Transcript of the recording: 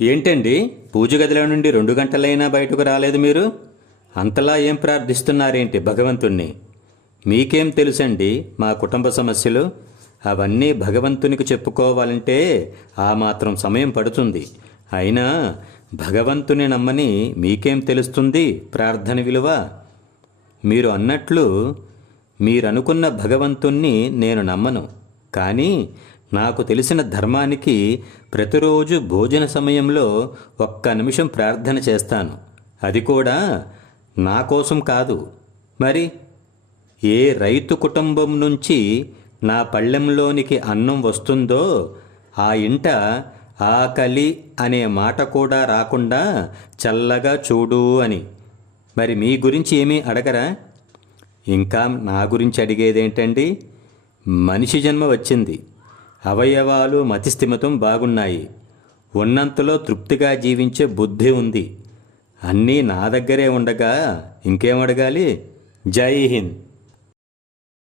ఏంటండి, పూజ గదిలో నుండి 2 గంటలైనా బయటకు రాలేదు మీరు? అంతలా ఏం ప్రార్థిస్తున్నారేంటి భగవంతుణ్ణి? మీకేం తెలుసండి మా కుటుంబ సమస్యలు? అవన్నీ భగవంతునికి చెప్పుకోవాలంటే ఆ మాత్రం సమయం పడుతుంది. అయినా భగవంతుని నమ్మని మీకేం తెలుస్తుంది ప్రార్థన విలువ? మీరు అన్నట్లు మీరనుకున్న భగవంతుణ్ణి నేను నమ్మను. కానీ నాకు తెలిసిన ధర్మానికి ప్రతిరోజు భోజన సమయంలో 1 నిమిషం ప్రార్థన చేస్తాను. అది కూడా నా కోసం కాదు. మరి ఏ రైతు కుటుంబం నుంచి నా పళ్ళెంలోనికి అన్నం వస్తుందో ఆ ఇంట ఆకలి అనే మాట కూడా రాకుండా చల్లగా చూడు అని. మరి మీ గురించి ఏమీ అడగరా? ఇంకా నా గురించి అడిగేదేంటండి? మనిషి జన్మ వచ్చింది. అవయవాలు మతిస్థిమితం బాగున్నాయి. ఉన్నంతలో తృప్తిగా జీవించే బుద్ధి ఉంది. అన్నీ నా దగ్గరే ఉండగా ఇంకేం అడగాలి? జై హింద్.